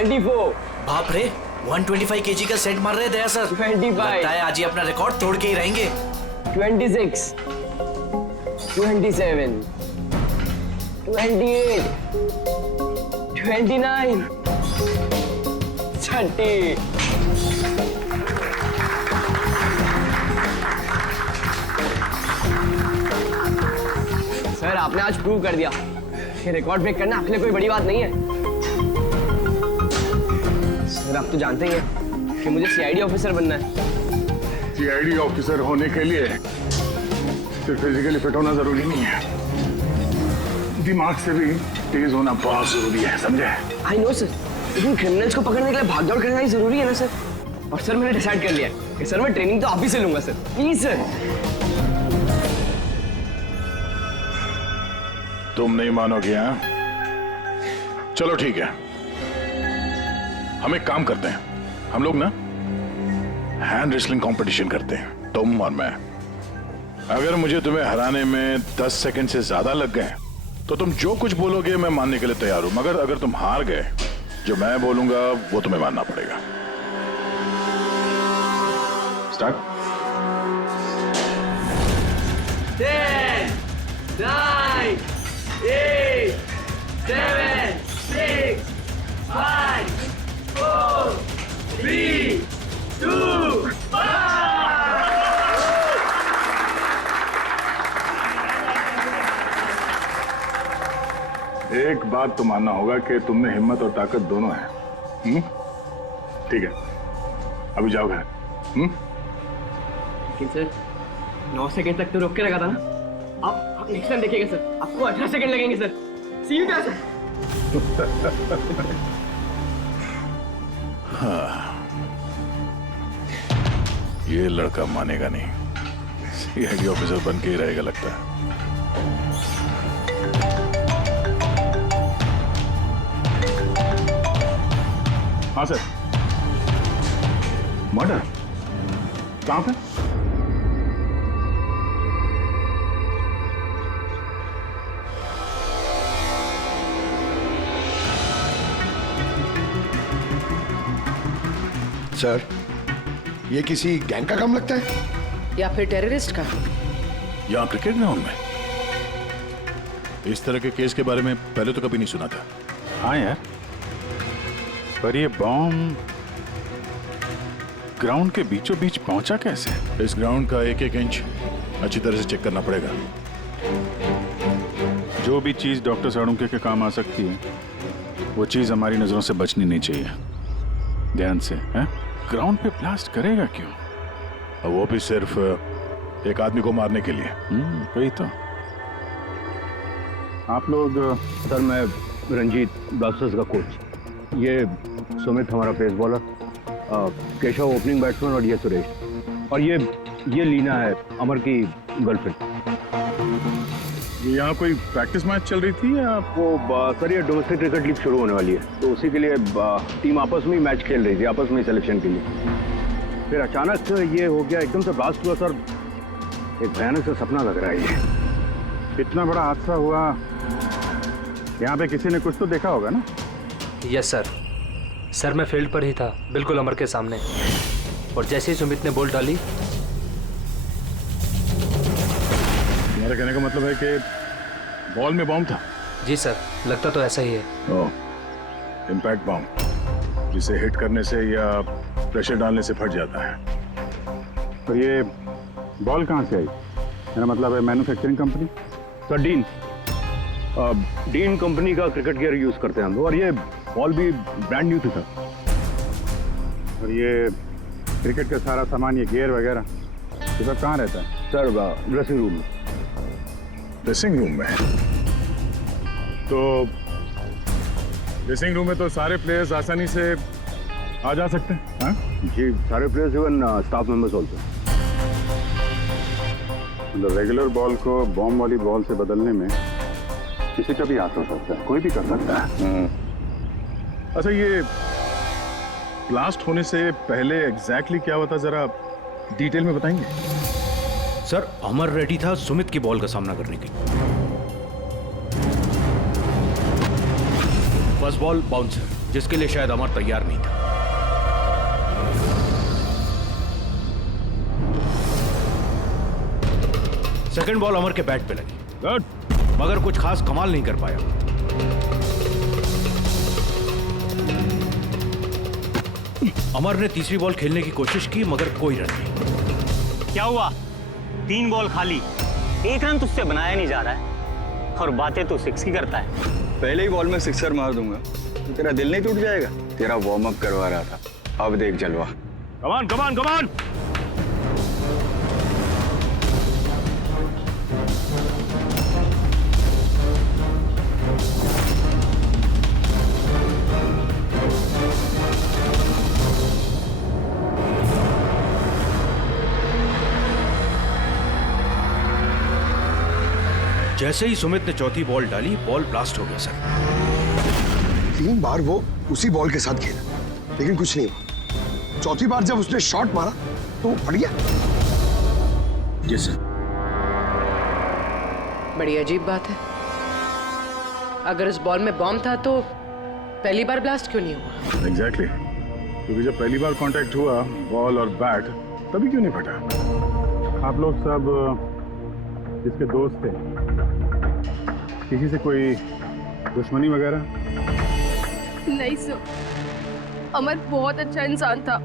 24। बाप रे, 125 केजी का सेट मार रहे हैं दया सर। 25। लगता है आज ही अपना रिकॉर्ड तोड़ के ही रहेंगे। 26, 27, 28, 29, 30। सर आपने आज प्रूव कर दिया कि रिकॉर्ड ब्रेक करना आपके लिए कोई बड़ी बात नहीं है। सर आप तो जानते ही हैं कि मुझे सीआईडी ऑफिसर बनना है। सीआईडी ऑफिसर होने के लिए सिर्फ फिजिकली फिट होना जरूरी नहीं है, दिमाग से भी तेज होना बहुत जरूरी है, समझे? आई नो सर, लेकिन क्रिमिनल्स को पकड़ने के लिए भागदौड़ करना ही जरूरी है ना सर। और सर मैंने डिसाइड कर लिया है कि सर मैं ट्रेनिंग तो आप ही से लूंगा सर, प्लीज सर। तुम नहीं मानोगे? हाँ, चलो ठीक है, हम एक काम करते हैं, हम लोग ना हैंड रेसलिंग कंपटीशन करते हैं, तुम और मैं। अगर मुझे तुम्हें हराने में 10 सेकंड से ज्यादा लग गए तो तुम जो कुछ बोलोगे मैं मानने के लिए तैयार हूं, मगर अगर तुम हार गए, जो मैं बोलूंगा वो तुम्हें मानना पड़ेगा। स्टार्ट। 10, 9, 8, 7, 6, 5, 4, 3, 2, 1। एक बात तो मानना होगा कि तुम में हिम्मत और ताकत दोनों है। ठीक है, अभी जाओ घर। लेकिन सर 9 सेकंड तक तो रोक के लगा था ना। आप नेक्स्ट टाइम देखिएगा सर, आपको 18 सेकंड लगेंगे सर। C you sir. ये लड़का मानेगा नहीं, सीआईडी ऑफिसर बन के ही रहेगा लगता है। हाँ सर। मर्डर कहाँ पे? सर, ये किसी गैंग का काम लगता है या फिर टेररिस्ट का? यहाँ क्रिकेट ग्राउंड में इस तरह के केस के बारे में पहले तो कभी नहीं सुना था। हाँ यार, पर ये बॉम्ब ग्राउंड के बीचों बीच पहुंचा कैसे? इस ग्राउंड का एक एक इंच अच्छी तरह से चेक करना पड़ेगा। जो भी चीज डॉक्टर साड़ुंके के काम आ सकती है वो चीज हमारी नजरों से बचनी नहीं चाहिए। ध्यान से, हैं? ग्राउंड पे ब्लास्ट करेगा क्यों? और वो भी सिर्फ एक आदमी को मारने के लिए। वही तो। आप लोग? सर मैं रंजीत, ब्लास्टर्स का कोच। ये सुमित हमारा pace bowler, Keshav opening batsman और ये सुरेश, और ये लीना है अमर की गर्लफ्रेंड। यहाँ कोई प्रैक्टिस मैच चल रही थी या वो सर ये डोमेस्टिक क्रिकेट लीग शुरू होने वाली है, तो उसी के लिए टीम आपस में ही मैच खेल रही थी, आपस में सिलेक्शन के लिए। फिर अचानक ये हो गया, एकदम से ब्लास्ट हुआ सर। एक भयानक सा सपना लग रहा है ये। इतना बड़ा हादसा हुआ, यहाँ पे किसी ने कुछ तो देखा होगा ना? Yes sir. सर मैं फील्ड पर ही था, बिल्कुल अमर के सामने, और जैसे ही सुमित ने बॉल डाली। तुम्हारे कहने का मतलब है कि बॉल में बॉम्ब था? जी सर, लगता तो ऐसा ही है। इम्पैक्ट बॉम्ब, जिसे हिट करने से या प्रेशर डालने से फट जाता है। पर ये बॉल कहाँ से आई? मेरा मतलब है manufacturing company. Sir dean company का क्रिकेट गियर यूज करते हैं हम लोग, और ये बॉल भी ब्रांड न्यू थी सर। और ये क्रिकेट का सारा सामान, ये गियर वगैरह, ये सब कहाँ रहता है? सर ड्रेसिंग रूम में। ड्रेसिंग रूम में? तो ड्रेसिंग रूम में तो सारे प्लेयर्स आसानी से आ जा सकते हैं? हाँ जी, सारे players, even staff members also. Regular ball को बॉम्ब वाली बॉल से बदलने में किसी का भी हाथ हो सकता है, कोई भी कर सकता है। अच्छा, ये ब्लास्ट होने से पहले एग्जैक्टली क्या हुआ था, जरा डिटेल में बताएंगे? सर अमर रेडी था सुमित की बॉल का सामना करने के लिए। फर्स्ट बॉल बाउंसर, जिसके लिए शायद अमर तैयार नहीं था। सेकंड बॉल अमर के बैट पे लगी, गुड, मगर कुछ खास कमाल नहीं कर पाया। अमर ने तीसरी बॉल खेलने की कोशिश की मगर कोई रन नहीं। क्या हुआ? 3 बॉल खाली, 1 रन तुझसे बनाया नहीं जा रहा है और बातें तो 6 की करता है। पहले ही बॉल में सिक्सर मार दूंगा तो तेरा दिल नहीं टूट जाएगा? तेरा वार्म अप करवा रहा था, अब देख जलवा। कमान कमान कमान। जैसे ही सुमित ने चौथी बॉल डाली, बॉल ब्लास्ट हो गया सर। 3 बार वो उसी बॉल के साथ खेला लेकिन कुछ नहीं हुआ। चौथी बार जब उसने शॉट मारा तो वो फट गया। जी सर। बड़ी अजीब बात है। अगर इस बॉल में बॉम्ब था तो पहली बार ब्लास्ट क्यों नहीं हुआ? एग्जैक्टली, क्योंकि जब पहली बार कांटेक्ट हुआ बॉल और बैट, तभी क्यों नहीं फटा? आप लोग सब जिसके दोस्त थे, किसी से कोई दुश्मनी वगैरह? नहीं सर, अमर बहुत अच्छा इंसान था,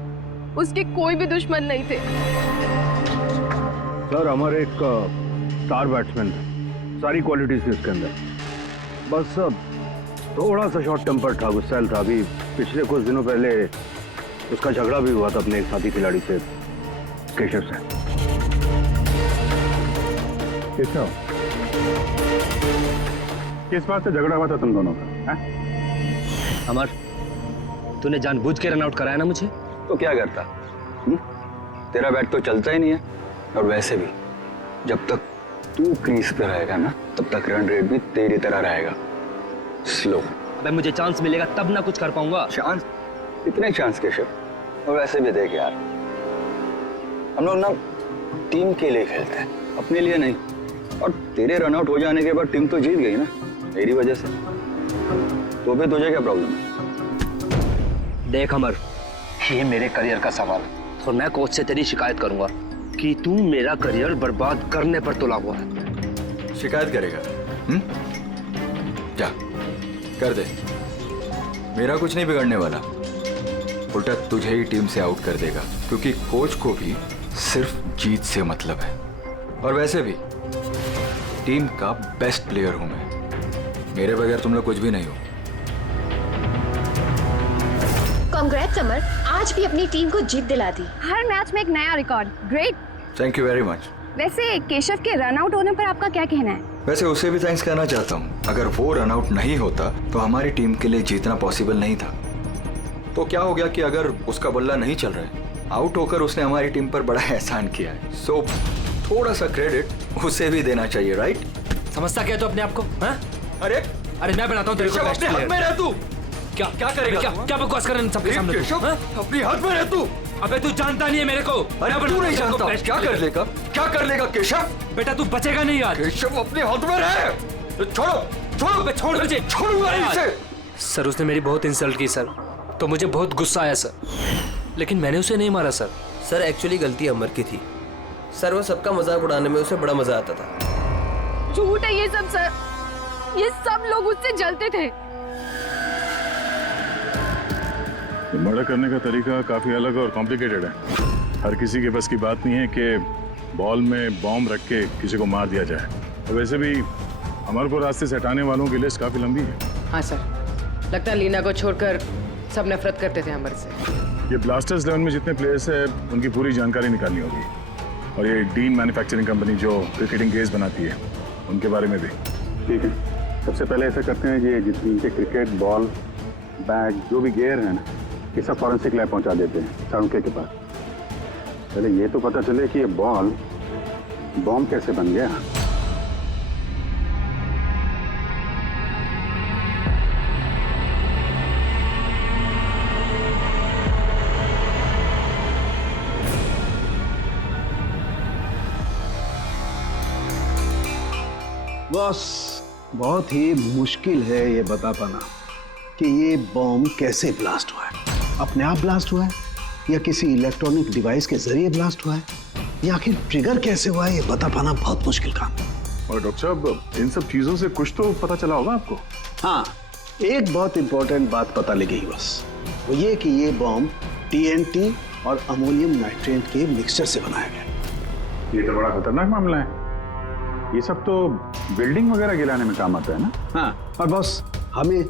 उसके कोई भी दुश्मन नहीं थे। सर अमर एक स्टार बैट्समैन था, सारी क्वालिटीज थी उसके अंदर। बस थोड़ा सा शॉर्ट टेम्पर था, गुस्सैल था। अभी पिछले कुछ दिनों पहले उसका झगड़ा भी हुआ था अपने एक साथी खिलाड़ी से, केशव से। केशव, किस बात से झगड़ा हुआ था तुम दोनों का? अमर, तूने जानबूझ के रन आउट कराया ना मुझे? तो क्या करता? तेरा बैट तो चलता ही नहीं है, और वैसे भी जब तक तू क्रीज पे रहेगा ना, तब तक रन रेट भी तेरी तरह रहेगा, स्लो। अबे मुझे चांस मिलेगा तब ना कुछ कर पाऊंगा। चांस? इतने चांस केशव? और वैसे भी देख यार, हम लोग ना टीम के लिए खेलते हैं, अपने लिए नहीं। और तेरे रन आउट हो जाने के बाद टीम तो जीत गई ना, मेरी वजह से। तो भी तुझे क्या प्रॉब्लम है? देख अमर, ये मेरे करियर का सवाल है और मैं कोच से तेरी शिकायत करूंगा कि तू मेरा करियर बर्बाद करने पर तुला हुआ है। शिकायत करेगा? जा कर दे, मेरा कुछ नहीं बिगड़ने वाला, उल्टा तुझे ही टीम से आउट कर देगा, क्योंकि कोच को भी सिर्फ जीत से मतलब है। और वैसे भी टीम का बेस्ट प्लेयर हूं मैं, मेरे बगैर तुम लोग कुछ भी नहीं हो। कांग्रेट्स अमर, आज भी अपनी टीम को जीत दिला दी। हर मैच में एक नया record, great. Thank you very much. वैसे केशव के रन आउट होने पर आपका क्या कहना है? वैसे उसे भी थैंक्स कहना चाहता हूँ। अगर वो रन आउट नहीं होता तो हमारी टीम के लिए जीतना पॉसिबल नहीं था। तो क्या हो गया कि अगर उसका बल्ला नहीं चल रहा है, आउट होकर उसने हमारी टीम पर बड़ा एहसान किया है। सो थोड़ा सा क्रेडिट उसे भी देना चाहिए, राइट? समझता क्या तो अपने आप को? हाँ? अरे मैं बनाता हूँ तेरे को बेस्ट अपने हाथ में रह तू। क्या क्या करेगा? क्या बकवास कर रहे हैं सबके सामने तू? हाँ? अपनी हाथ में रह तू। अबे तू जानता नहीं है मेरे को। अरे तू नहीं जानता, क्या कर लेगा? क्या कर लेगा केशव? बेटा तू बचेगा नहीं यार। केशव अपने हाथ में रहे। छोड़ो छोड़ मुझे, छोड़ूंगा इसे। सर उसने मेरी बहुत इंसल्ट की सर, तो मुझे बहुत गुस्सा आया सर, लेकिन मैंने उसे नहीं मारा सर। सर एक्चुअली गलती अमर की थी सर, वो सबका मजाक उड़ाने में उसे बड़ा मजा आता था। झूठ है ये सब सर, ये सब लोग उससे जलते थे। मर्डर करने का तरीका काफी अलग और कॉम्प्लिकेटेड है। हर किसी के बस की बात नहीं है कि बॉल में बॉम्ब रख के किसी को मार दिया जाए। तो वैसे भी अमर को रास्ते से हटाने वालों की लिस्ट काफी लंबी है। हाँ सर, लगता है लीना को छोड़कर सब नफरत करते थे अमर से। ये ब्लास्टर्स 11 में जितने प्लेयर्स हैं उनकी पूरी जानकारी निकालनी होगी, और ये डीन मैन्युफैक्चरिंग कंपनी जो क्रिकेटिंग गेयर्स बनाती है उनके बारे में भी। ठीक है, सबसे पहले ऐसा करते हैं कि जितनी क्रिकेट बॉल, बैट, जो भी गेयर है ना, ये सब फॉरेंसिक लैब पहुंचा देते हैं साळुंखे के पास। पहले ये तो पता चले कि ये बॉल बॉम्ब कैसे बन गया। बॉस, बहुत ही मुश्किल है ये बता पाना कि ये बॉम्ब कैसे ब्लास्ट हुआ है। अपने आप ब्लास्ट हुआ है या किसी इलेक्ट्रॉनिक डिवाइस के जरिए ब्लास्ट हुआ है या आखिर ट्रिगर कैसे हुआ है, ये बता पाना बहुत मुश्किल काम है। और डॉक्टर साहब, इन सब चीजों से कुछ तो पता चला होगा आपको? हाँ, एक बहुत इंपॉर्टेंट बात पता लगी बस, वो ये कि ये बॉम्ब TNT और अमोनियम नाइट्रेट के मिक्सचर से बनाया गया। ये तो बड़ा खतरनाक मामला है। ये सब तो बिल्डिंग वगैरह गिराने में काम आता है ना? हाँ, और बॉस हमें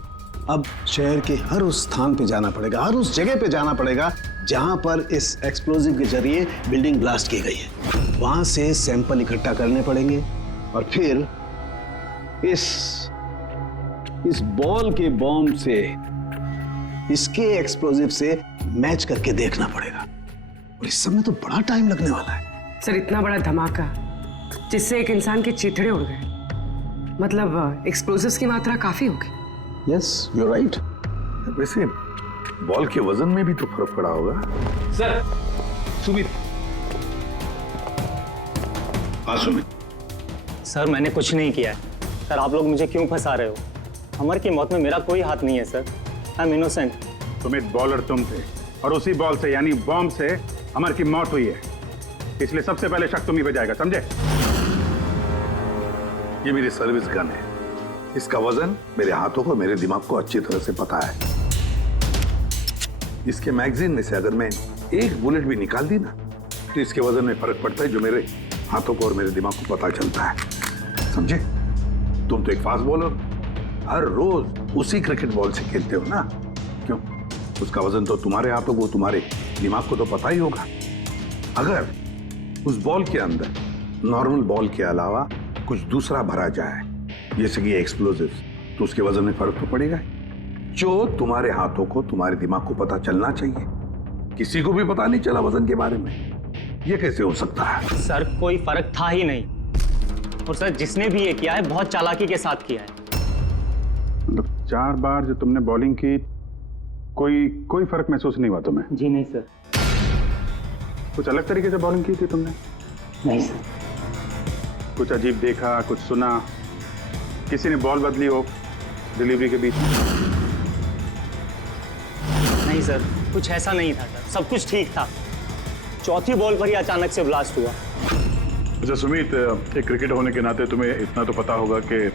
अब शहर के हर उस स्थान पे जाना पड़ेगा, हर उस जगह पे जाना पड़ेगा जहां पर इस एक्सप्लोजिव के जरिए बिल्डिंग ब्लास्ट की गई है। वहां से सैंपल इकट्ठा करने पड़ेंगे और फिर इस बॉल के बॉम्ब से इसके एक्सप्लोजिव से मैच करके देखना पड़ेगा और इस सब में तो बड़ा टाइम लगने वाला है। सर, इतना बड़ा धमाका जिससे एक इंसान के चीथड़े उड़ गए, मतलब एक्सप्लोजिव्स की मात्रा काफी होगी। Yes, you are right. वैसे बॉल के वजन में भी तो फर्क पड़ा होगा। सर, सुमित। हाँ सुमित। सर मैंने कुछ नहीं किया है। सर आप लोग मुझे क्यों फंसा रहे हो? अमर की मौत में मेरा कोई हाथ नहीं है sir. I am innocent. Sumit, bowler तुम थे और उसी बॉल से यानी बॉम्ब से अमर की मौत हुई है, इसलिए सबसे पहले शक तुम ही पे जाएगा, समझे? ये मेरी सर्विस गन है, इसका वजन मेरे हाथों को, मेरे दिमाग को अच्छी तरह से पता है। इसके मैगजीन में से अगर मैं एक बुलेट भी निकाल दी ना तो इसके वजन में फर्क पड़ता है, जो मेरे हाथों को और मेरे दिमाग को पता चलता है, समझे? तुम तो एक फास्ट बॉलर, हर रोज उसी क्रिकेट बॉल से खेलते हो ना, क्यों? उसका वजन तो तुम्हारे हाथों को, तुम्हारे दिमाग को तो पता ही होगा। अगर उस बॉल के अंदर नॉर्मल बॉल के अलावा कुछ दूसरा भरा जाए, जैसे कि एक्सप्लोजिव, तो उसके वजन में फर्क तो पड़ेगा। जो तुम्हारे हाथों को, तुम्हारे दिमाग को पता चलना चाहिए, किसी को भी पता नहीं चला वजन के बारे में, ये कैसे हो सकता है? सर कोई फर्क था ही नहीं, और सर जिसने भी ये किया है बहुत चालाकी के साथ किया है। मतलब 4 बार जो तुमने बॉलिंग की, कोई फर्क महसूस नहीं हुआ तुम्हें? जी नहीं सर। कुछ अलग तरीके से बॉलिंग की थी तुमने? नहीं सर। कुछ अजीब देखा, कुछ सुना, किसी ने बॉल बदली हो डिलीवरी के बीच में? नहीं सर, कुछ ऐसा नहीं था सर, सब कुछ ठीक था। चौथी बॉल पर ही अचानक से ब्लास्ट हुआ। अच्छा सुमित, एक क्रिकेटर होने के नाते तुम्हें इतना तो पता होगा कि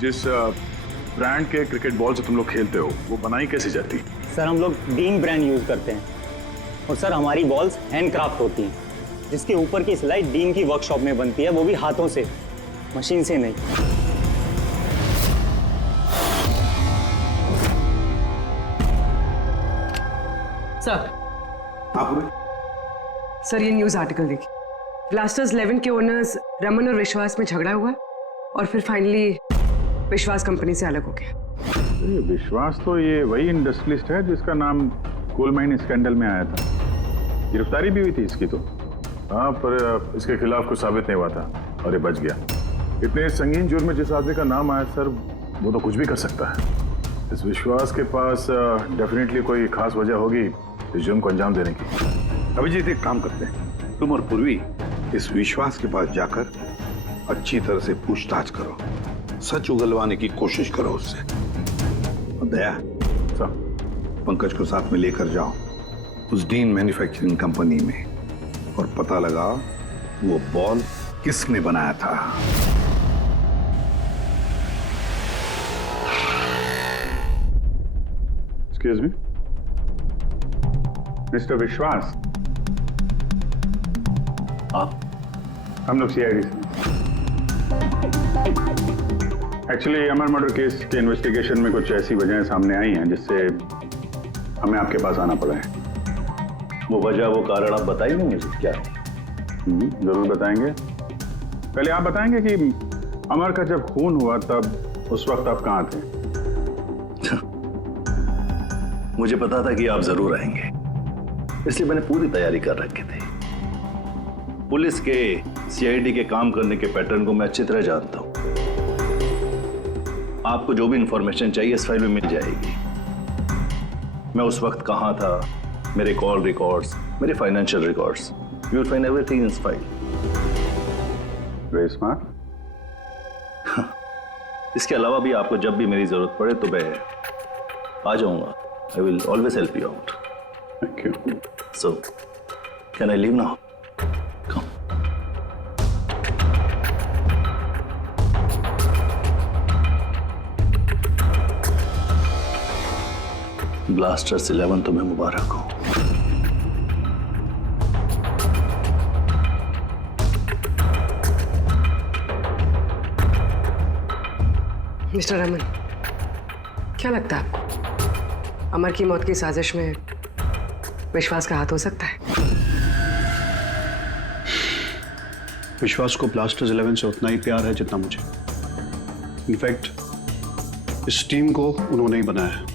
जिस ब्रांड के क्रिकेट बॉल से तुम लोग खेलते हो वो बनाई कैसी जाती? सर हम लोग डीन ब्रांड यूज करते हैं, और सर हमारी बॉल्स हैंडक्राफ्ट होती हैं, जिसके ऊपर की सिलाई डीन की वर्कशॉप में बनती है, वो भी हाथों से, मशीन से नहीं। सर ये न्यूज आर्टिकल देखिए। ब्लास्टर्स 11 के ओनर्स रमन और विश्वास में झगड़ा हुआ और फिर फाइनली विश्वास कंपनी से अलग हो गया। विश्वास तो ये वही इंडस्ट्रियलिस्ट है जिसका नाम कोल माइन स्कैंडल में आया था, गिरफ्तारी भी हुई थी इसकी तो। हाँ, पर इसके खिलाफ कुछ साबित नहीं हुआ था और ये बच गया। इतने संगीन जुर्म में जिस आदमी का नाम आया सर, वो तो कुछ भी कर सकता है। इस विश्वास के पास डेफिनेटली कोई खास वजह होगी इस जुर्म को अंजाम देने की। अभिजीत, एक काम करते हैं, तुम और पूर्वी इस विश्वास के पास जाकर अच्छी तरह से पूछताछ करो, सच उगलवाने की कोशिश करो उससे। और दया, पंकज को साथ में लेकर जाओ उस डीन मैन्युफैक्चरिंग कंपनी में और पता लगाओ वो बॉल किसने बनाया था। एक्सक्यूज मी, मिस्टर विश्वास। आप? हम लोग CID से। एक्चुअली अमर मर्डर केस के इन्वेस्टिगेशन में कुछ ऐसी वजहें सामने आई हैं जिससे हमें आपके पास आना पड़ा है। वो वजह, वो कारण आप बताएंगे मुझे क्या है? जरूर बताएंगे। पहले आप बताएंगे कि अमर का जब खून हुआ तब उस वक्त आप कहाँ थे? मुझे पता था कि आप जरूर आएंगे, इसलिए मैंने पूरी तैयारी कर रखी थी। पुलिस के, CID के काम करने के पैटर्न को मैं अच्छी तरह जानता हूं। आपको जो भी इंफॉर्मेशन चाहिए इस फाइल में मिल जाएगी। मैं उस वक्त कहां था, मेरे कॉल रिकॉर्ड्स, मेरे financial records, you will find everything in this file. Very smart. इसके अलावा भी आपको जब भी मेरी जरूरत पड़े तो मैं आ जाऊंगा. I will always help you out. Thank you. So, can I leave now? Come. Blasters 11 तुम्हें मुबारक हो. मिस्टर रमन, क्या लगता है आपको अमर की मौत की साजिश में विश्वास का हाथ हो सकता है? विश्वास को ब्लास्टर्स 11 से उतना ही प्यार है जितना मुझे. इनफैक्ट इस टीम को उन्होंने ही बनाया है.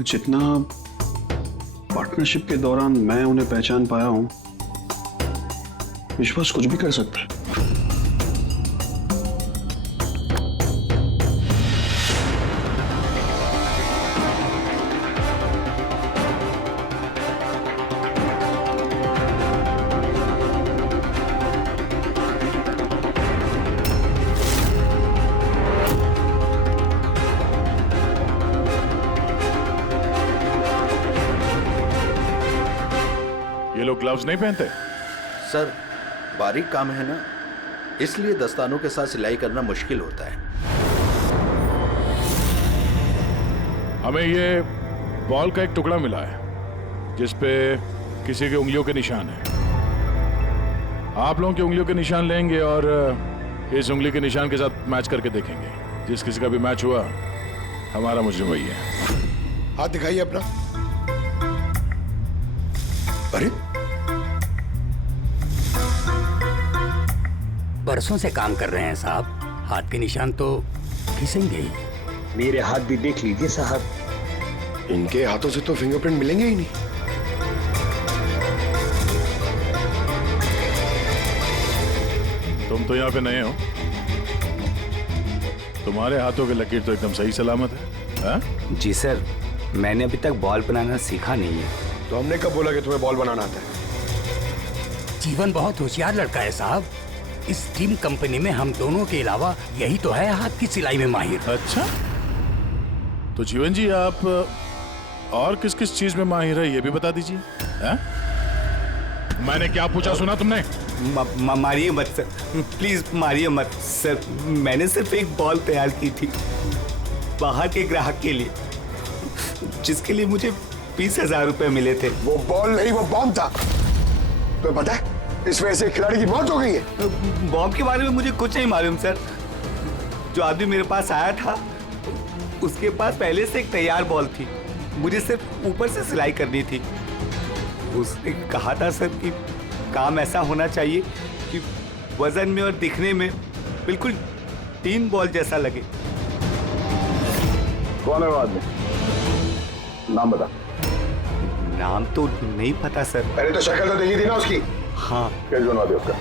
जितना पार्टनरशिप के दौरान मैं उन्हें पहचान पाया हूं, विश्वास कुछ भी कर सकता है. ये लोग ग्लव्स नहीं पहनते? सर, बारीक काम है ना, इसलिए दस्तानों के साथ सिलाई करना मुश्किल होता है. हमें ये बॉल का एक टुकड़ा मिला है जिस पे किसी की उंगलियों के निशान है. आप लोगों की उंगलियों के निशान लेंगे और इस उंगली के निशान के साथ मैच करके देखेंगे. जिस किसी का भी मैच हुआ, हमारा मुजरिम वही है. हाथ दिखाइए अपना. अरे बरसों से काम कर रहे हैं साहब, हाथ के निशान तो खींचेंगे ही. मेरे हाथ भी देख लीजिए साहब. इनके हाथों से तो फिंगरप्रिंट मिलेंगे ही नहीं. तुम तो यहाँ पे नए हो, तुम्हारे हाथों के लकीर तो एकदम सही सलामत है. हा? जी सर, मैंने अभी तक बॉल बनाना सीखा नहीं है. तो हमने कब बोला कि तुम्हें बॉल बनाना आता है? जीवन बहुत होशियार लड़का है साहब. इस टीम कंपनी में हम दोनों के अलावा यही तो है हाथ की सिलाई में माहिर. अच्छा, तो जीवन जी आप और किस किस चीज में माहिर है ये भी बता दीजिए. मैंने क्या पूछा सुना तुमने? मारिए मत सर, प्लीज मारिए मत सर. मैंने सिर्फ एक बॉल तैयार की थी बाहर के ग्राहक के लिए, जिसके लिए मुझे 20,000 रुपए मिले थे. वो बॉल नहीं, वो बॉम्ब था. तो पता है इस वजह से खिलाड़ी की मौत हो गई है. बॉम्ब के बारे में मुझे कुछ नहीं मालूम सर. जो आदमी मेरे पास आया था उसके पास पहले से एक तैयार बॉल थी, मुझे सिर्फ ऊपर से सिलाई करनी थी. उसने कहा था सर कि काम ऐसा होना चाहिए कि वजन में और दिखने में बिल्कुल टीम बॉल जैसा लगे. कौन है वो आदमी? नाम बता. नाम तो नहीं पता सर. पहले तो शक्ल तो देखी थी ना उसकी. हाँ. केस बनवा दे उसका.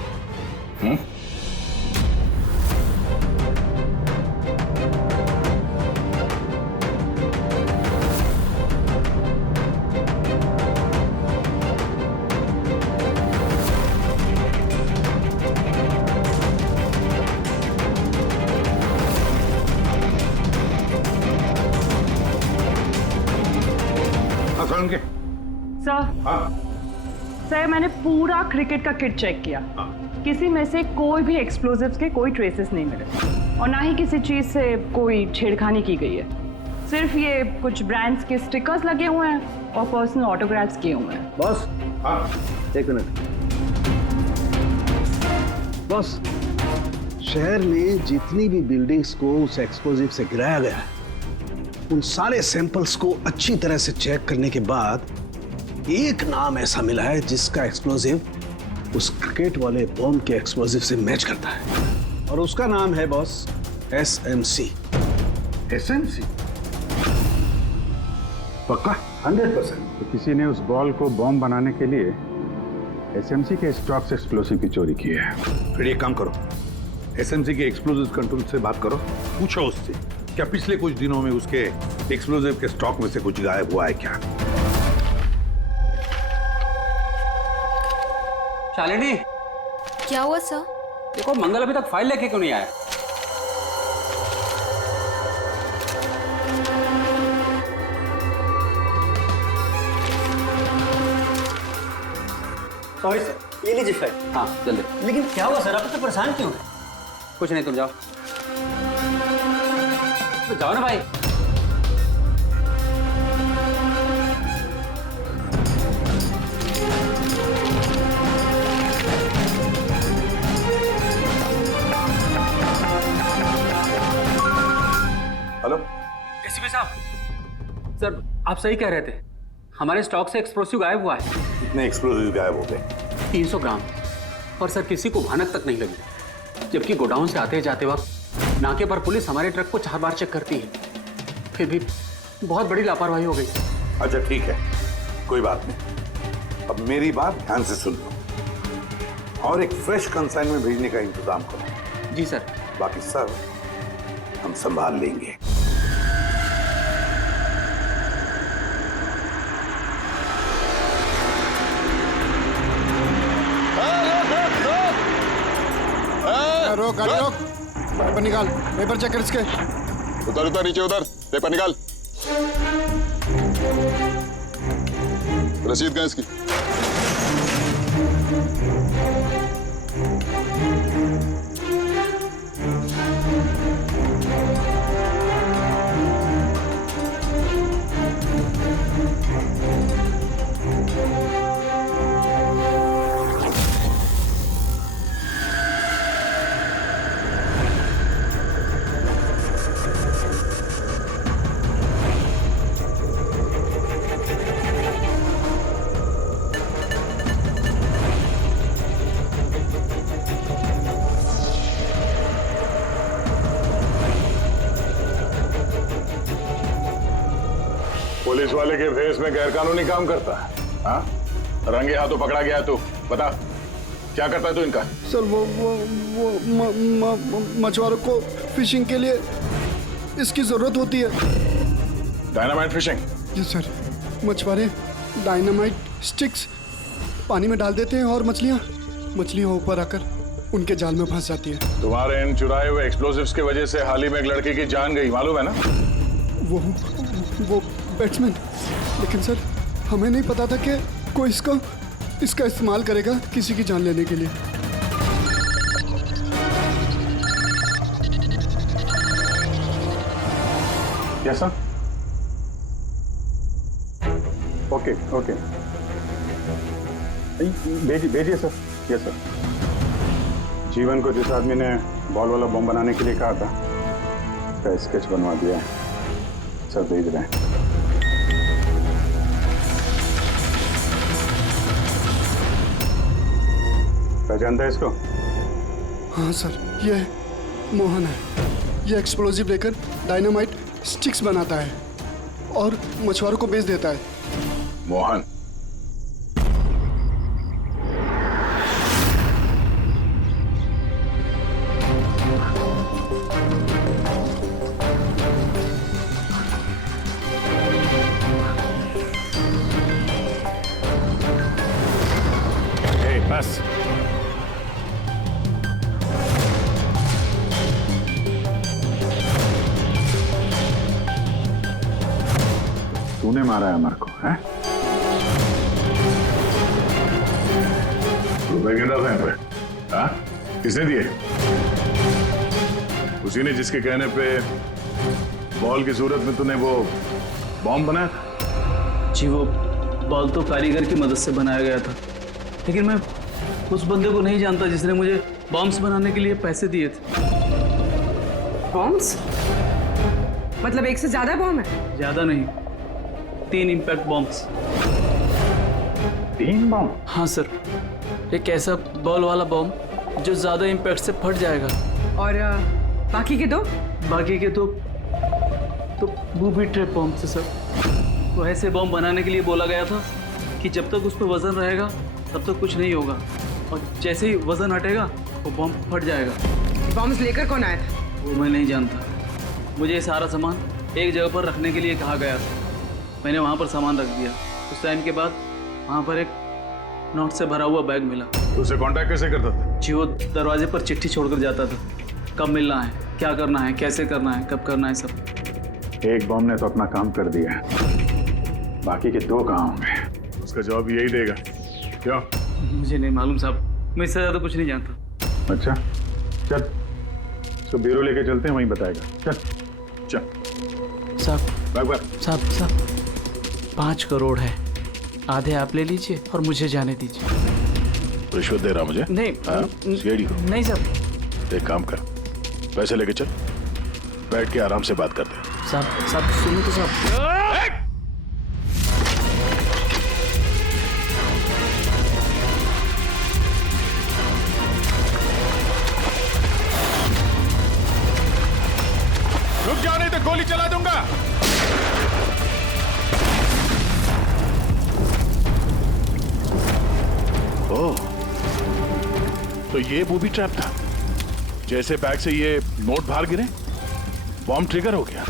सर, मैंने पूरा क्रिकेट का किट चेक किया. किसी में से कोई भी एक्सप्लोजिव्स के कोई ट्रेसेस नहीं मिले और ना ही किसी चीज से कोई छेड़खानी की गई है. सिर्फ ये कुछ ब्रांड्स के स्टिकर्स लगे हुए हैं और पर्सनल ऑटोग्राफ्स किए हुए हैं. बॉस, एक मिनट. बॉस, शहर में जितनी भी बिल्डिंग्स को उस एक्सप्लोजिव से गिराया गया है, उन सारे सैंपल्स को अच्छी तरह से चेक करने के बाद एक नाम ऐसा मिला है जिसका एक्सप्लोजिव उस क्रिकेट वाले बॉम्ब के एक्सप्लोजिव से मैच करता है. और उसका नाम है बॉस SMC. SMC? पक्का? 100%. तो किसी ने उस बॉल को बॉम्ब बनाने के लिए SMC के स्टॉक्स एक्सप्लोसिव की चोरी की है. फिर एक काम करो, SMC के एक्सप्लोजिव कंट्रोल से बात करो, पूछो उससे क्या पिछले कुछ दिनों में उसके एक्सप्लोजिव के स्टॉक में से कुछ गायब हुआ है क्या. शालिनी, क्या हुआ सर? देखो मंगल अभी तक फाइल लेके क्यों नहीं आया? सॉरी सर, ये लीजिए फाइल। हाँ जल्दी। लेकिन क्या हुआ सर, आप इतने परेशान क्यों हैं? कुछ नहीं, तुम जाओ। तो जाओ ना भाई। हेलो एसीपी साहब, सर आप सही कह रहे थे, हमारे स्टॉक से एक्सप्लोसिव गायब हुआ है। कितने एक्सप्लोजिव गायब हो गए? 300 ग्राम। और सर किसी को भनक तक नहीं लगी, जबकि गोडाउन से आते जाते वक्त नाके पर पुलिस हमारे ट्रक को 4 बार चेक करती है, फिर भी बहुत बड़ी लापरवाही हो गई। अच्छा ठीक है, कोई बात नहीं। अब मेरी बात ध्यान से सुन लो और एक फ्रेश कंसाइनमेंट भेजने का इंतजाम करो। जी सर। बाकी सब हम संभाल लेंगे। रोक गाड़ी रोक, पेपर निकाल, पेपर चेक कर इसके। उधर उधर नीचे उधर, पेपर निकाल। रसीद कहाँ इसकी? पुलिस वाले के भेस में गैरकानूनी काम करता है? हाँ, रंगे हाथों पकड़ा गया तू, बता क्या करता है तू इनका? सर वो मछुआरों को फिशिंग के लिए इसकी जरूरत होती है। Dynamite fishing? जी सर, मछुआरे डायनामाइट स्टिक्स पानी में डाल देते हैं और मछलियाँ ऊपर आकर उनके जाल में फंस जाती है। तुम्हारे इन चुराए हुए एक्सप्लोसिव्स की वजह से हाल ही में एक लड़की की जान गई, मालूम है ना? वो बैट्समैन, लेकिन सर हमें नहीं पता था कि कोई इसका इस्तेमाल करेगा किसी की जान लेने के लिए। Yes sir. ओके ओके, भेजिए सर। Yes sir. जीवन को जिस आदमी ने बॉल वाला बम बनाने के लिए कहा था, उसका स्केच बनवा दिया है सर, भेज रहे हैं। पहचानता है इसको? हाँ सर, ये मोहन है। ये एक्सप्लोजिव लेकर डायनामाइट स्टिक्स बनाता है और मछुआरों को बेच देता है। मोहन? बस तूने मारा है अमर को, हैं? रुपए गिन रहा था यहाँ पे? हाँ? किसने दिए? उसी ने जिसके कहने पे बॉल की सूरत में तूने वो बॉम्ब बनाया था? जी वो बॉल तो कारीगर की मदद से बनाया गया था, लेकिन मैं उस बंदे को नहीं जानता जिसने मुझे बॉम्ब्स बनाने के लिए पैसे दिए थे। बॉम्ब्स? मतलब एक से ज्यादा बॉम्ब है? ज्यादा नहीं, 3 इम्पैक्ट बॉम्ब्स। 3 बॉम्ब? हाँ सर, एक ऐसा बॉल वाला बॉम्ब जो ज्यादा इम्पैक्ट से फट जाएगा। और बाकी के 2? बाकी के 2 तो बूबी ट्रैप बॉम्ब थे सर। वो ऐसे बॉम्ब बनाने के लिए बोला गया था कि जब तक उस पर वजन रहेगा तब तक कुछ नहीं होगा, और जैसे ही वजन हटेगा वो बॉम्ब फट जाएगा। बॉम्ब्स लेकर कौन आया था? वो मैं नहीं जानता। मुझे ये सारा सामान एक जगह पर रखने के लिए कहा गया था, मैंने वहाँ पर सामान रख दिया। उस टाइम के बाद वहाँ पर एक नोट से भरा हुआ बैग मिला। उसे कांटेक्ट कैसे करता था? जी वो दरवाजे पर चिट्ठी छोड़कर जाता था, कब मिलना है, क्या करना है, कैसे करना है, कब करना है, सब। एक बॉम्ब ने तो अपना काम कर दिया, बाकी के 2 कहाँ होंगे? उसका जवाब यही देगा। क्यों? मुझे नहीं मालूम साहब, मैं इससे ज़्यादा कुछ नहीं जानता। अच्छा चल, इसको ब्यूरो लेके चलते हैं, वहीं बताएगा। चल चल साहब साहब 5 करोड़ है, आधे आप ले लीजिए और मुझे जाने दीजिए। रिश्वत दे रहा मुझे? नहीं सीआईडी को? नहीं साहब। एक काम कर, पैसे लेके चल, बैठ के आराम से बात करते हैं। साहब सुनो तो साहब। रुक जाओ नहीं तो गोली चला दूंगा। ओह, तो ये बूबी ट्रैप था। जैसे बैग से ये नोट बाहर गिरे, बॉम्ब ट्रिगर हो गया।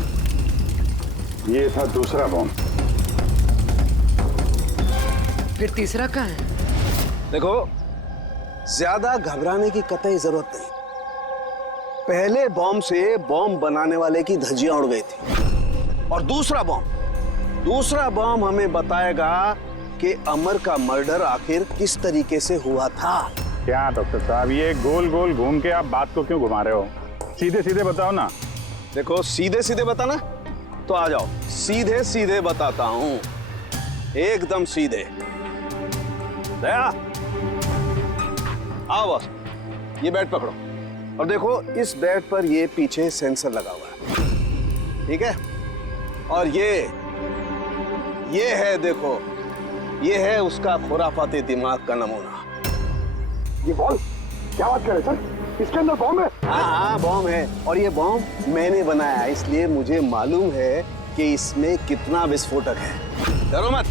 ये था दूसरा बॉम्ब। फिर तीसरा कहाँ है? देखो, ज्यादा घबराने की कतई जरूरत नहीं। पहले बॉम्ब से बॉम्ब बनाने वाले की धज्जियां उड़ गई थी, और दूसरा बॉम्ब हमें बताएगा कि अमर का मर्डर आखिर किस तरीके से हुआ था। क्या डॉक्टर साहब, ये गोल गोल घूम के आप बात को क्यों घुमा रहे हो? सीधे सीधे बताओ ना। देखो, सीधे सीधे बताना तो आ जाओ, सीधे सीधे बताता हूं, एकदम सीधे। दया, आओ बस, ये बेड पकड़ो और देखो, इस बेड पर ये पीछे सेंसर लगा हुआ है, ठीक है? और ये है, देखो, ये है उसका खुराफाती दिमाग का नमूना। ये बॉल क्या बात कर रहे सर? इसके अंदर बॉम्ब है? हाँ, बॉम्ब है, और ये बॉम्ब मैंने बनाया, इसलिए मुझे मालूम है कि इसमें कितना विस्फोटक है। डरो मत,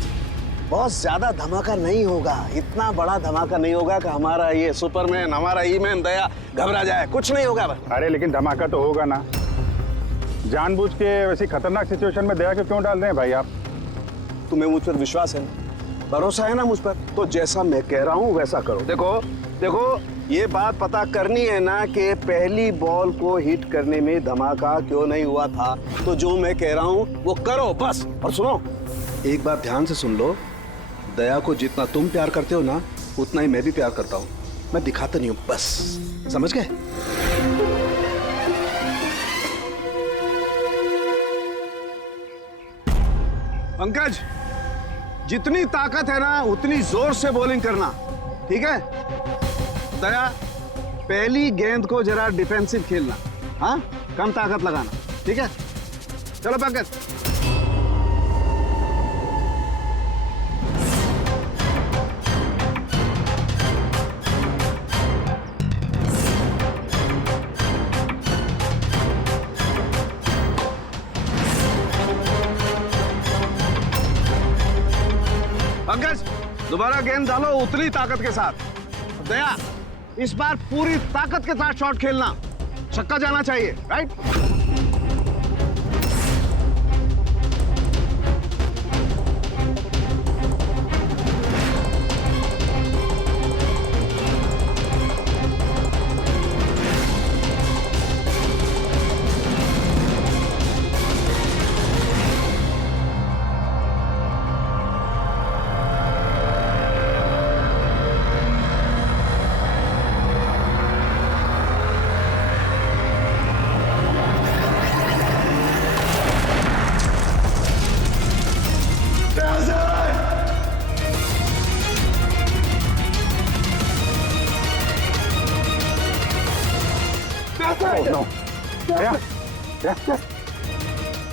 बहुत ज्यादा धमाका नहीं होगा, इतना बड़ा धमाका नहीं होगा कि हमारा ये सुपरमैन, हमारा ईमैन दया घबरा जाए, कुछ नहीं होगा। अरे लेकिन धमाका तो होगा ना। जानबूझ के वैसी खतरनाक सिचुएशन में दया को क्यों डाल रहे हैं भाई आप? तुम्हें मुझ पर विश्वास है, भरोसा है ना मुझ पर? तो जैसा मैं कह रहा हूँ वैसा करो। देखो, ये बात पता करनी है ना कि पहली बॉल को हिट करने में धमाका क्यों नहीं हुआ था, तो जो मैं कह रहा हूँ वो करो बस। और सुनो, एक बात ध्यान से सुन लो, दया को जितना तुम प्यार करते हो ना, उतना ही मैं भी प्यार करता हूँ। मैं दिखाता नहीं हूँ, बस समझ गए? पंकज, जितनी ताकत है ना उतनी जोर से बॉलिंग करना, ठीक है? दया, पहली गेंद को जरा डिफेंसिव खेलना, हाँ, कम ताकत लगाना, ठीक है? चलो पंकज। पंकज, दोबारा गेंद डालो उतनी ताकत के साथ। दया, इस बार पूरी ताकत के साथ शॉट खेलना, छक्का जाना चाहिए, राइट?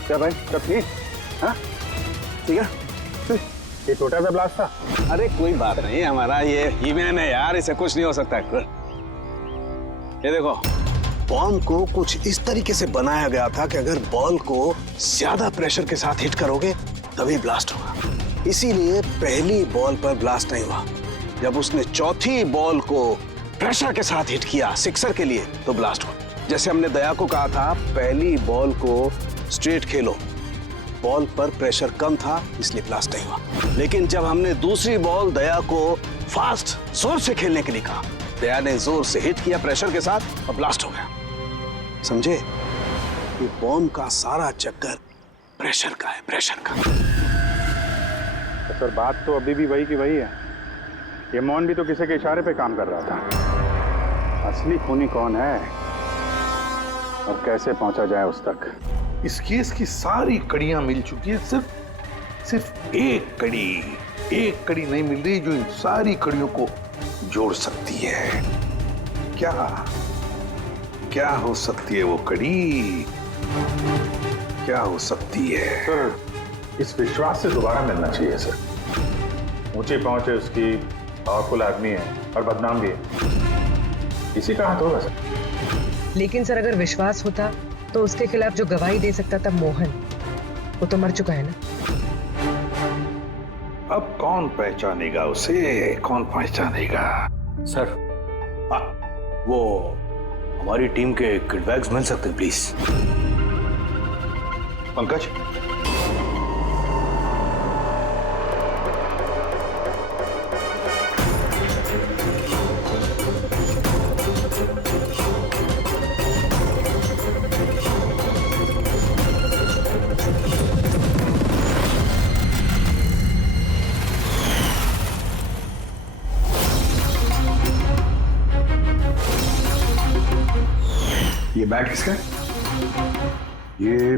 क्या भाई, सब ठीक? हाँ, ठीक है। ये छोटा सा ब्लास्ट था। अरे कोई बात नहीं, हमारा ये ईमैन है यार, इसे कुछ नहीं हो सकता। ये देखो, बॉम्ब को कुछ इस तरीके से बनाया गया था कि अगर बॉल को ज्यादा प्रेशर के साथ हिट करोगे तभी ब्लास्ट होगा। इसीलिए पहली बॉल पर ब्लास्ट नहीं हुआ। जब उसने चौथी बॉल को प्रेशर के साथ हिट किया सिक्सर के लिए, तो ब्लास्ट हुआ। जैसे हमने दया को कहा था, पहली बॉल को स्ट्रेट खेलो, बॉल पर प्रेशर कम था इसलिए ब्लास्ट नहीं हुआ। लेकिन जब हमने दूसरी बॉल दया को फास्ट जोर से खेलने के लिए कहा, दया ने जोर से हिट किया प्रेशर के साथ और ब्लास्ट हो गया। समझे? ये बॉम्ब का सारा चक्कर प्रेशर का है, प्रेशर का। तो सर बात तो अभी भी वही की वही है। ये मोहन भी तो किसी के इशारे पे काम कर रहा था। असली खूनी कौन है और कैसे पहुंचा जाए उस तक? इस केस की सारी कड़ियां मिल चुकी है, सिर्फ एक कड़ी नहीं मिल रही जो इन सारी कड़ियों को जोड़ सकती है। क्या हो सकती है वो कड़ी? क्या हो सकती है? सर इस विश्वास से दोबारा मिलना चाहिए सर। ऊंची पहुंच है उसकी, पावरफुल आदमी है और बदनाम भी है, इसी का हाथ होगा सर। लेकिन सर अगर विश्वास होता तो उसके खिलाफ जो गवाही दे सकता था मोहन, वो तो मर चुका है ना। अब कौन पहचानेगा उसे? कौन पहचानेगा? सर वो हमारी टीम के किट बैग्स मिल सकते हैं प्लीज? पंकज, ये बैट किसका है? ये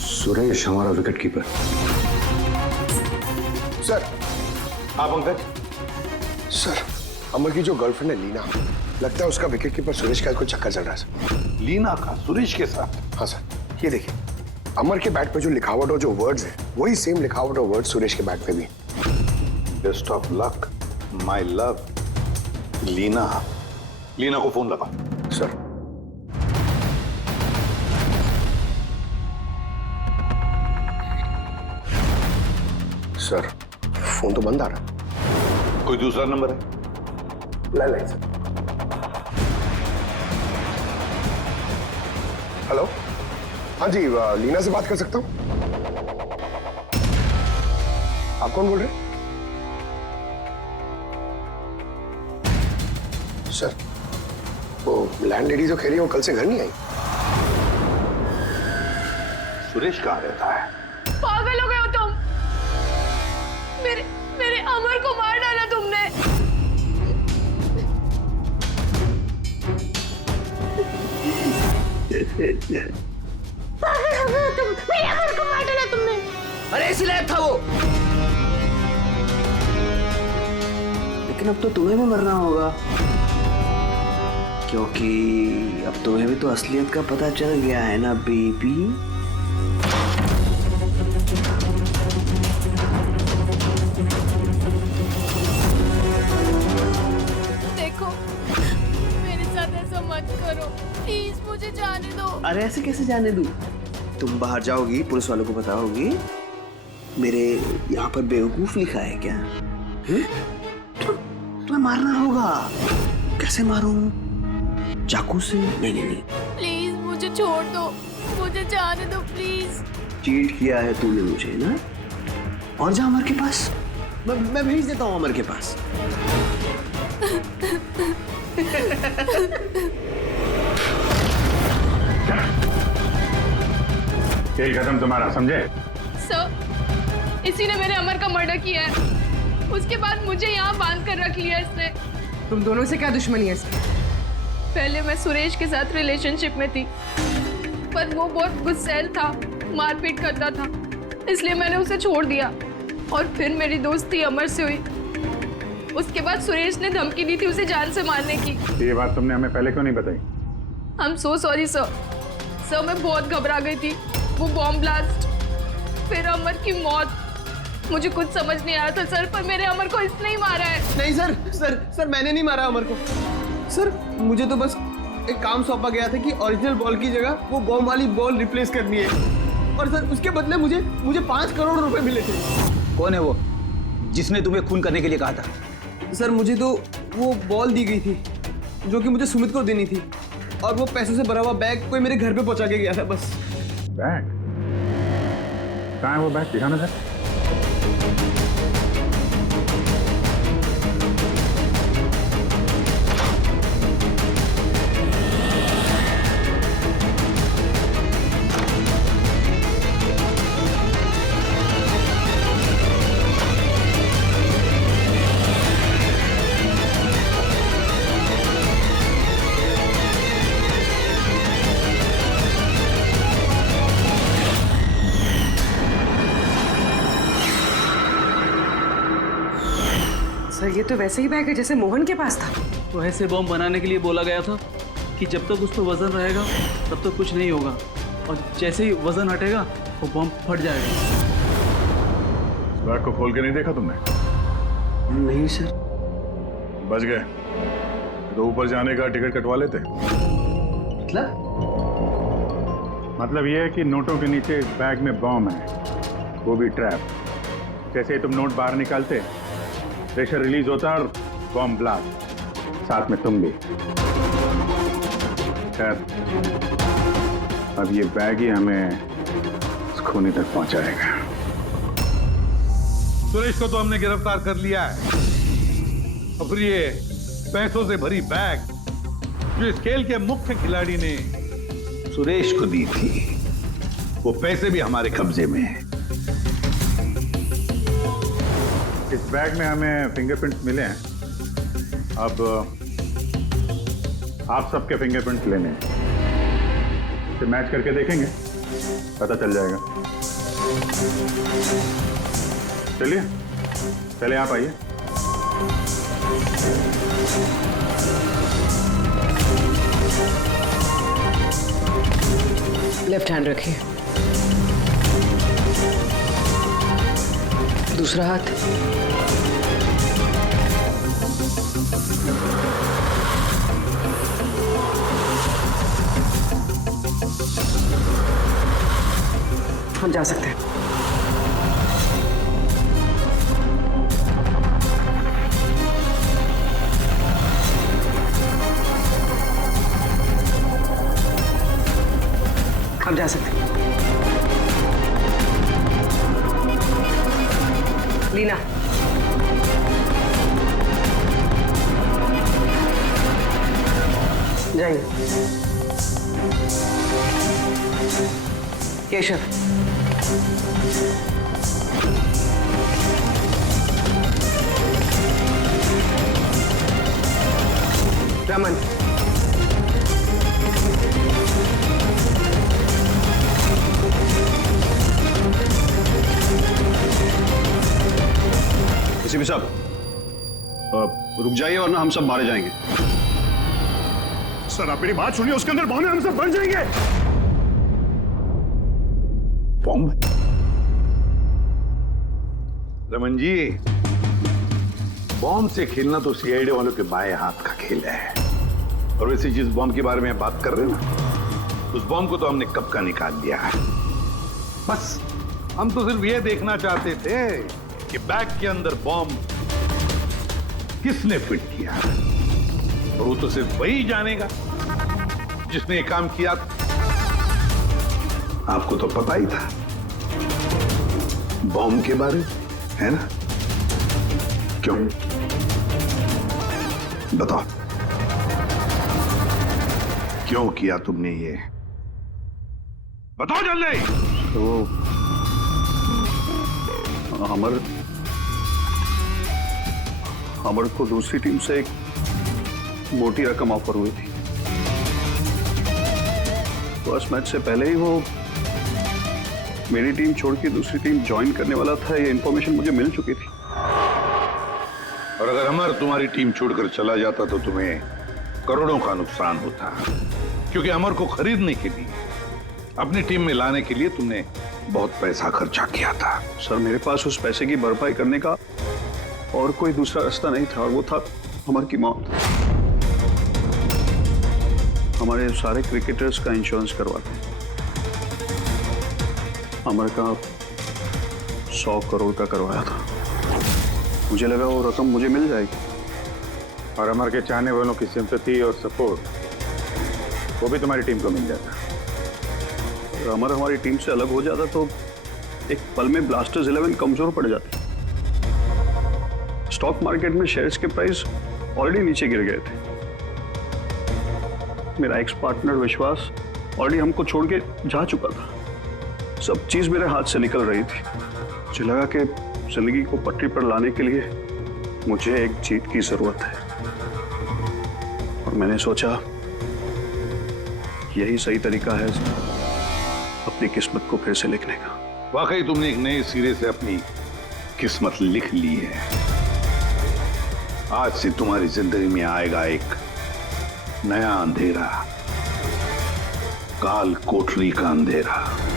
सुरेश, हमारा विकेट कीपर। सर। हाँ पंकज। सर अमर की जो गर्लफ्रेंड है लीना, लगता है उसका विकेट कीपर सुरेश का कुछ चक्कर चल रहा है सर। लीना का सुरेश के साथ? हाँ सर, ये देखिए अमर के बैट पे जो लिखावट और जो वर्ड्स है वही सेम लिखावट और वर्ड सुरेश के बैट पे भी। Best of luck my love. Leena को फोन लगा। सर सर फोन तो बंद आ रहा। कोई दूसरा नंबर है? Landline sir. हेलो, हाँ जी, लीना से बात कर सकता हूँ? आप कौन बोल रहे हैं? सर वो लैंडलेडी जो कह रही है वो कल से घर नहीं आई। सुरेश कहाँ रहता है? पागल हो गए हो तुम? मेरे अमर को मार डाला तुमने। पागल हो गए हो तुम? मेरे अमर को मार डाला तुमने। अरे इसीलिए था वो। लेकिन अब तो तुम्हें भी मरना होगा, क्योंकि अब तुम्हें भी तो असलियत का पता चल गया है ना बेबी। देखो मेरे साथ ऐसा मत करो प्लीज, मुझे जाने दो। अरे ऐसे कैसे जाने दूं? तुम बाहर जाओगी, पुलिस वालों को बताओगी मेरे यहाँ पर बेवकूफ लिखा है क्या? तुम्हें मारना होगा। कैसे मारूं? चाकू से? नहीं। प्लीज मुझे छोड़ दो, मुझे जाने दो प्लीज। चीट किया है तूने मुझे ना? और जा अमर के पास, मैं भेज देता हूँ अमर के पास। खेल खत्म तुम्हारा, समझे? सर इसी ने मेरे अमर का मर्डर किया है, उसके बाद मुझे यहाँ बांध कर रख लिया इसने। तुम दोनों से क्या दुश्मनी है इसकी? पहले मैं सुरेश के साथ रिलेशनशिप में थी, पर वो बहुत गुस्सैल था, मारपीट करता था, इसलिए मैंने उसे छोड़ दिया। और फिर मेरी दोस्ती अमर से हुई। उसके बाद सुरेश ने धमकी दी थी उसे जान से मारने की। ये बात तुमने हमें पहले क्यों नहीं बताई? I'm so sorry sir. Sir मैं बहुत घबरा गई थी। वो बॉम्ब ब्लास्ट, फिर अमर की मौत, मुझे कुछ समझ नहीं आया था सर, पर मेरे अमर को इसने ही मारा है। नहीं सर मैंने नहीं मारा अमर को। सर मुझे तो बस एक काम सौंपा गया था कि ओरिजिनल बॉल की जगह वो बॉम्ब वाली बॉल रिप्लेस करनी है, और सर उसके बदले मुझे 5 करोड़ रुपए मिले थे। कौन है वो जिसने तुम्हें खून करने के लिए कहा था? सर मुझे तो वो बॉल दी गई थी जो कि मुझे सुमित को देनी थी, और वो पैसों से भरा हुआ बैग कोई मेरे घर पे पहुंचा के गया था बस। बैग? कहाँ है वो बैग? दिखाना सर। ये तो वैसे ही बैग है जैसे मोहन के पास था। तो ऐसे बॉम्ब बनाने के लिए बोला गया था कि जब तक उस पर वजन रहेगा तब तक कुछ नहीं होगा, और जैसे ही वजन हटेगा वो बॉम्ब फट जाएगा। बैग को खोल के नहीं देखा तुमने? नहीं सर। बच गए तो ऊपर जाने का टिकट कटवा लेते। मतलब ये है कि नोटों के नीचे इस बैग में बॉम्ब है, वो भी ट्रैप। जैसे ही तुम नोट बाहर निकालते, प्रेशर रिलीज होता और बॉम्ब ब्लास्ट, साथ में तुम भी। खैर, अब ये बैग ही हमें इस खूनी तक पहुंचाएगा। सुरेश को तो हमने गिरफ्तार कर लिया है, और फिर ये पैसों से भरी बैग जो इस खेल के मुख्य खिलाड़ी ने सुरेश को दी थी, वो पैसे भी हमारे कब्जे में हैं। इस बैग में हमें फिंगरप्रिंट्स मिले हैं। अब आप सबके फिंगरप्रिंट्स लेने हैं, इसे मैच करके देखेंगे, पता चल जाएगा। चलिए पहले आप आइए। लेफ्ट हैंड रखिए, दूसरा हाथ। हम जा सकते हैं। हम जा सकते हैं। लीना, जाइए। केशव, रमन, एसीपी साहब, रुक जाइए वरना हम सब मारे जाएंगे। सर आप मेरी बात सुनिए, उसके अंदर बॉम्ब है, हम सब बन जाएंगे। बॉम्ब? रमन जी, बॉम्ब से खेलना तो सीआईडी वालों के बाएं हाथ का खेल है। और वैसे जिस बॉम्ब के बारे में बात कर रहे हो ना, उस बॉम्ब को तो हमने कब का निकाल लिया है। बस हम तो सिर्फ ये देखना चाहते थे कि बैग के अंदर बॉम्ब किसने फिट किया, और वो तो सिर्फ वही जानेगा जिसने ये काम किया था। आपको तो पता ही था बॉम्ब के बारे में, है ना? क्यों बताओ, क्यों किया तुमने ये? बताओ जल्दी। तो अमर को दूसरी टीम से एक मोटी रकम ऑफर हुई थी। फर्स्ट मैच से पहले ही वो मेरी टीम छोड़ के दूसरी टीम ज्वाइन करने वाला था, ये इंफॉर्मेशन मुझे मिल चुकी थी। और अगर अमर तुम्हारी टीम छोड़कर चला जाता तो तुम्हें करोड़ों का नुकसान होता, क्योंकि अमर को खरीदने के लिए, अपनी टीम में लाने के लिए तुमने बहुत पैसा खर्चा किया था। सर मेरे पास उस पैसे की भरपाई करने का और कोई दूसरा रास्ता नहीं था, और वो था अमर की मौत। हमारे सारे क्रिकेटर्स का इंश्योरेंस करवाते हैं। अमर का 100 करोड़ का करवाया था। मुझे लगा वो रकम मुझे मिल जाएगी, और अमर के चाहने वालों की सिंपैथी और सपोर्ट वो भी तुम्हारी टीम को मिल जाता। अगर अमर हमारी टीम से अलग हो जाता तो एक पल में ब्लास्टर्स 11 कमजोर पड़ जाती। स्टॉक मार्केट में शेयर्स के प्राइस ऑलरेडी नीचे गिर गए थे। मेरा एक्स पार्टनर विश्वास ऑलरेडी हमको छोड़ के जा चुका था। सब चीज मेरे हाथ से निकल रही थी। मुझे लगा कि जिंदगी को पटरी पर लाने के लिए मुझे एक जीत की जरूरत है, और मैंने सोचा यही सही तरीका है अपनी किस्मत को फिर से लिखने का। वाकई तुमने एक नए सिरे से अपनी किस्मत लिख ली है। आज से तुम्हारी जिंदगी में आएगा एक नया अंधेरा, काल कोठरी का अंधेरा।